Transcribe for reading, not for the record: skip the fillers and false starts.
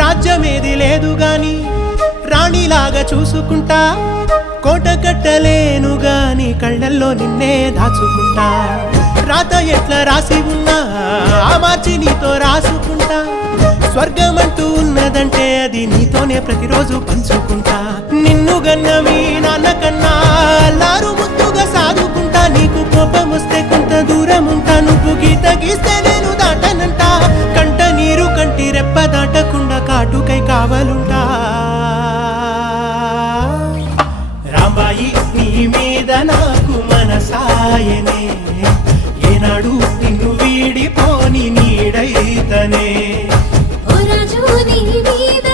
రాజ్యమేది లేదు గాని రాణిలాగా చూసుకుంటా, కోట కట్టలేను గాని కళ్ళల్లో నిన్నే దాచుకుంటా. రాత ఎట్లా రాసి ఉన్నా ఆ మార్చి నీతో రాసుకుంటా. స్వర్గమంటూ ఉన్నదంటే అది నీతోనే ప్రతిరోజు పంచుకుంటా. నిన్ను గన్న మీ నాన్న కన్నా అల్లారు ముద్దుగా సాదుకుంటా. నీకు కోపం వస్తే కొంత దూరం ఉంటా, నువ్వు గీత గీస్తే నేను దాటనంటా. కంట నీరు కంటి రెప్ప దాటకుండా కాటుకై కావలుంటా. రాంబాయి నీ మీద నాకు మనసాయనే, ఏనాడు నిన్ను వీడిపోని నీడైతనే. ఓ రాజు నీ మీద